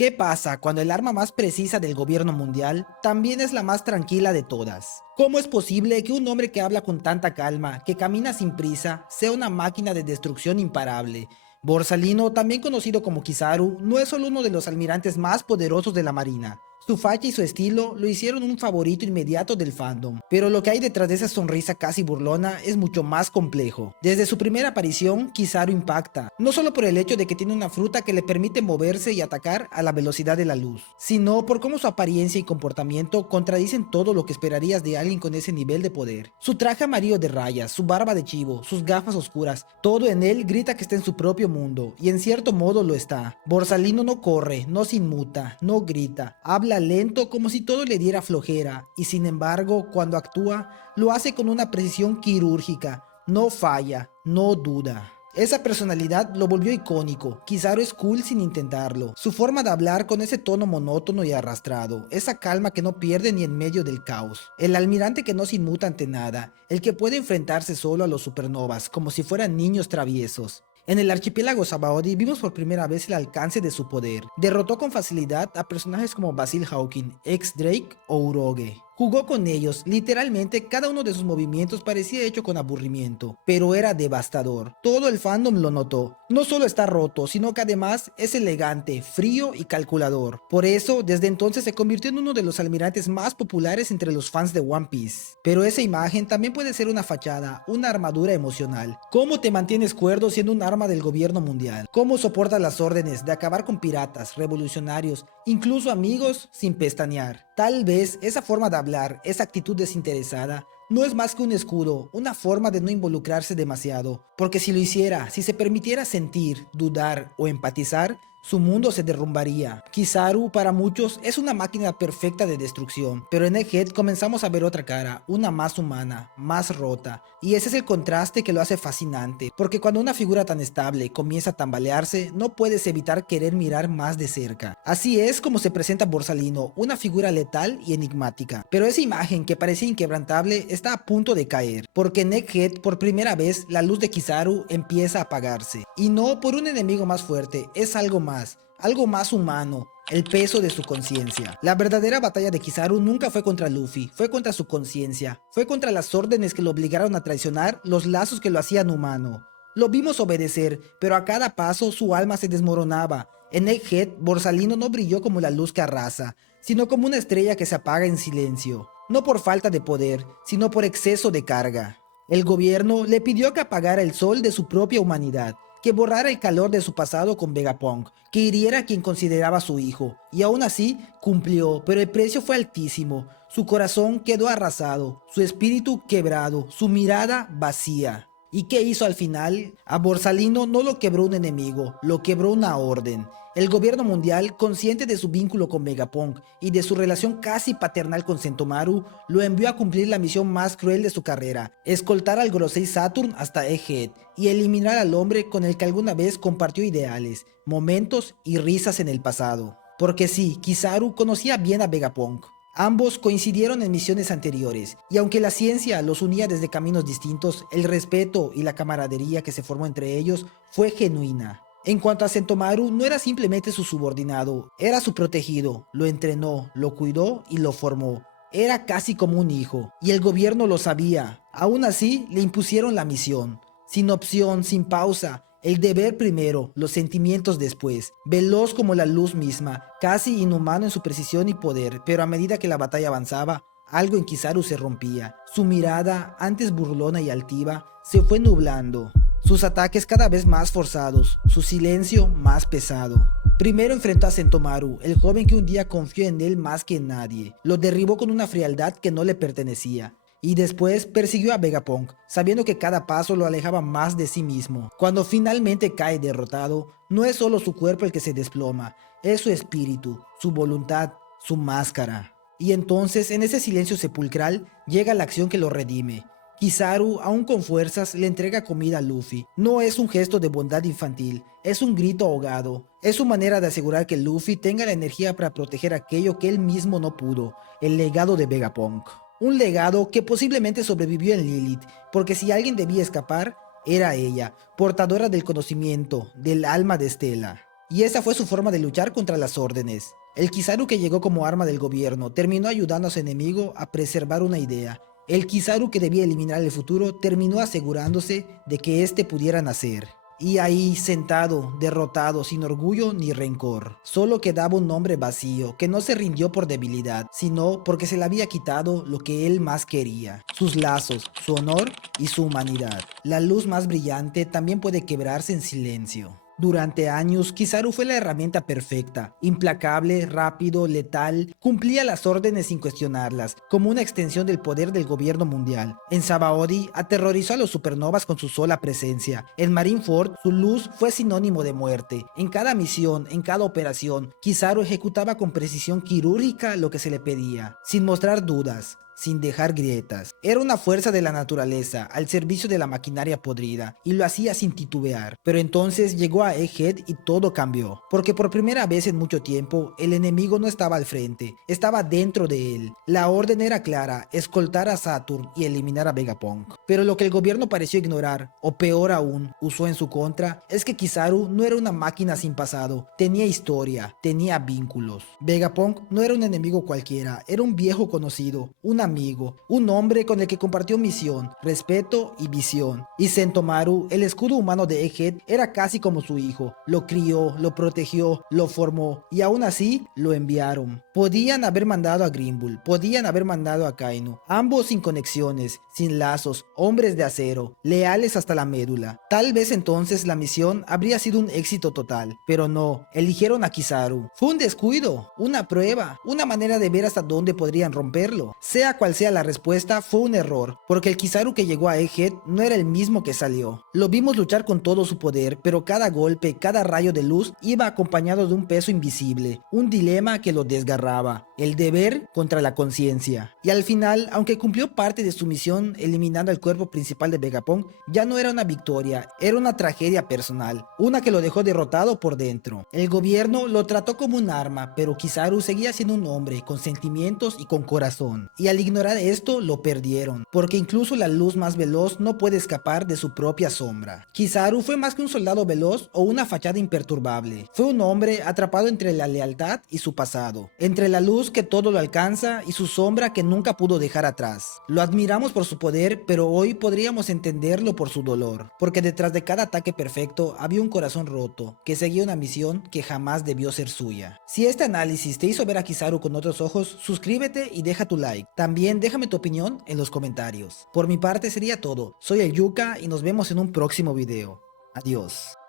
¿Qué pasa cuando el arma más precisa del gobierno mundial también es la más tranquila de todas? ¿Cómo es posible que un hombre que habla con tanta calma, que camina sin prisa, sea una máquina de destrucción imparable? Borsalino, también conocido como Kizaru, no es solo uno de los almirantes más poderosos de la marina. Su facha y su estilo lo hicieron un favorito inmediato del fandom, pero lo que hay detrás de esa sonrisa casi burlona es mucho más complejo. Desde su primera aparición, Kizaru impacta, no solo por el hecho de que tiene una fruta que le permite moverse y atacar a la velocidad de la luz, sino por cómo su apariencia y comportamiento contradicen todo lo que esperarías de alguien con ese nivel de poder. Su traje amarillo de rayas, su barba de chivo, sus gafas oscuras, todo en él grita que está en su propio mundo, y en cierto modo lo está. Borsalino no corre, no se inmuta, no grita, habla lento como si todo le diera flojera, y sin embargo, cuando actúa, lo hace con una precisión quirúrgica, no falla, no duda. Esa personalidad lo volvió icónico. Kizaru es cool sin intentarlo. Su forma de hablar con ese tono monótono y arrastrado, esa calma que no pierde ni en medio del caos. El almirante que no se inmuta ante nada, el que puede enfrentarse solo a los supernovas como si fueran niños traviesos. En el archipiélago Sabaody vimos por primera vez el alcance de su poder. Derrotó con facilidad a personajes como Basil Hawking, ex-Drake o Uroge. Jugó con ellos, literalmente cada uno de sus movimientos parecía hecho con aburrimiento, pero era devastador. Todo el fandom lo notó. No solo está roto, sino que además es elegante, frío y calculador. Por eso, desde entonces se convirtió en uno de los almirantes más populares entre los fans de One Piece. Pero esa imagen también puede ser una fachada, una armadura emocional. ¿Cómo te mantienes cuerdo siendo un arma del gobierno mundial? ¿Cómo soportas las órdenes de acabar con piratas, revolucionarios, incluso amigos sin pestañear? Tal vez esa forma de hablar, esa actitud desinteresada, no es más que un escudo, una forma de no involucrarse demasiado, porque si lo hiciera, si se permitiera sentir, dudar o empatizar, su mundo se derrumbaría. Kizaru para muchos es una máquina perfecta de destrucción, pero en Egghead comenzamos a ver otra cara, una más humana, más rota, y ese es el contraste que lo hace fascinante, porque cuando una figura tan estable comienza a tambalearse, no puedes evitar querer mirar más de cerca. Así es como se presenta Borsalino, una figura letal y enigmática, pero esa imagen que parecía inquebrantable está a punto de caer, porque en Egghead por primera vez la luz de Kizaru empieza a apagarse, y no por un enemigo más fuerte, es algo más humano, el peso de su conciencia. La verdadera batalla de Kizaru nunca fue contra Luffy, fue contra su conciencia, fue contra las órdenes que lo obligaron a traicionar, los lazos que lo hacían humano. Lo vimos obedecer, pero a cada paso su alma se desmoronaba. En Egghead, Borsalino no brilló como la luz que arrasa, sino como una estrella que se apaga en silencio, no por falta de poder, sino por exceso de carga. El gobierno le pidió que apagara el sol de su propia humanidad, que borrara el calor de su pasado con Vegapunk, que hiriera a quien consideraba su hijo, y aún así cumplió, pero el precio fue altísimo. Su corazón quedó arrasado, su espíritu quebrado, su mirada vacía. ¿Y qué hizo al final? A Borsalino no lo quebró un enemigo, lo quebró una orden. El gobierno mundial, consciente de su vínculo con Vegapunk y de su relación casi paternal con Sentomaru, lo envió a cumplir la misión más cruel de su carrera, escoltar al Gorosei Saturn hasta Egghead y eliminar al hombre con el que alguna vez compartió ideales, momentos y risas en el pasado. Porque sí, Kizaru conocía bien a Vegapunk. Ambos coincidieron en misiones anteriores, y aunque la ciencia los unía desde caminos distintos, el respeto y la camaradería que se formó entre ellos fue genuina. En cuanto a Sentomaru, no era simplemente su subordinado, era su protegido, lo entrenó, lo cuidó y lo formó. Era casi como un hijo, y el gobierno lo sabía. Aún así, le impusieron la misión, sin opción, sin pausa. El deber primero, los sentimientos después, veloz como la luz misma, casi inhumano en su precisión y poder, pero a medida que la batalla avanzaba, algo en Kizaru se rompía. Su mirada, antes burlona y altiva, se fue nublando. Sus ataques cada vez más forzados, su silencio más pesado. Primero enfrentó a Sentomaru, el joven que un día confió en él más que en nadie. Lo derribó con una frialdad que no le pertenecía. Y después persiguió a Vegapunk, sabiendo que cada paso lo alejaba más de sí mismo. Cuando finalmente cae derrotado, no es solo su cuerpo el que se desploma, es su espíritu, su voluntad, su máscara. Y entonces, en ese silencio sepulcral, llega la acción que lo redime. Kizaru, aún con fuerzas, le entrega comida a Luffy. No es un gesto de bondad infantil, es un grito ahogado. Es su manera de asegurar que Luffy tenga la energía para proteger aquello que él mismo no pudo, el legado de Vegapunk. Un legado que posiblemente sobrevivió en Lilith, porque si alguien debía escapar, era ella, portadora del conocimiento, del alma de Stella. y esa fue su forma de luchar contra las órdenes. El Kizaru que llegó como arma del gobierno terminó ayudando a su enemigo a preservar una idea. El Kizaru que debía eliminar el futuro terminó asegurándose de que éste pudiera nacer. Y ahí, sentado, derrotado, sin orgullo ni rencor, solo quedaba un hombre vacío, que no se rindió por debilidad, sino porque se le había quitado lo que él más quería: sus lazos, su honor y su humanidad. La luz más brillante también puede quebrarse en silencio. Durante años, Kizaru fue la herramienta perfecta, implacable, rápido, letal, cumplía las órdenes sin cuestionarlas, como una extensión del poder del gobierno mundial. En Sabaody, aterrorizó a los supernovas con su sola presencia. En Marineford, su luz fue sinónimo de muerte. En cada misión, en cada operación, Kizaru ejecutaba con precisión quirúrgica lo que se le pedía, sin mostrar dudas, sin dejar grietas. Era una fuerza de la naturaleza al servicio de la maquinaria podrida, y lo hacía sin titubear. Pero entonces llegó a Egghead y todo cambió, porque por primera vez en mucho tiempo el enemigo no estaba al frente, estaba dentro de él. La orden era clara: escoltar a Saturn y eliminar a Vegapunk. Pero lo que el gobierno pareció ignorar, o peor aún, usó en su contra, es que Kizaru no era una máquina sin pasado, tenía historia, tenía vínculos. Vegapunk no era un enemigo cualquiera, era un viejo conocido, un amigo, un hombre con el que compartió misión, respeto y visión. Y Sentomaru, el escudo humano de Egghead, era casi como su hijo. Lo crió, lo protegió, lo formó, y aún así lo enviaron. Podían haber mandado a Grimbull, podían haber mandado a Kainu, ambos sin conexiones, sin lazos, hombres de acero, leales hasta la médula. Tal vez entonces la misión habría sido un éxito total, pero no, eligieron a Kizaru. Fue un descuido, una prueba, una manera de ver hasta dónde podrían romperlo. Sea cual sea la respuesta, fue un error, porque el Kizaru que llegó a Egghead no era el mismo que salió. Lo vimos luchar con todo su poder, pero cada golpe, cada rayo de luz iba acompañado de un peso invisible, un dilema que lo desgarraba: el deber contra la conciencia. Y al final, aunque cumplió parte de su misión eliminando el cuerpo principal de Vegapunk, ya no era una victoria, era una tragedia personal, una que lo dejó derrotado por dentro. El gobierno lo trató como un arma, pero Kizaru seguía siendo un hombre con sentimientos y con corazón. Y al ignorar esto, lo perdieron, porque incluso la luz más veloz no puede escapar de su propia sombra. Kizaru fue más que un soldado veloz o una fachada imperturbable. Fue un hombre atrapado entre la lealtad y su pasado, entre la luz que todo lo alcanza y su sombra que nunca pudo dejar atrás. Lo admiramos por su poder, pero hoy podríamos entenderlo por su dolor, porque detrás de cada ataque perfecto había un corazón roto, que seguía una misión que jamás debió ser suya. Si este análisis te hizo ver a Kizaru con otros ojos, suscríbete y deja tu like. También déjame tu opinión en los comentarios. Por mi parte sería todo. Soy el Yuka y nos vemos en un próximo video. Adiós.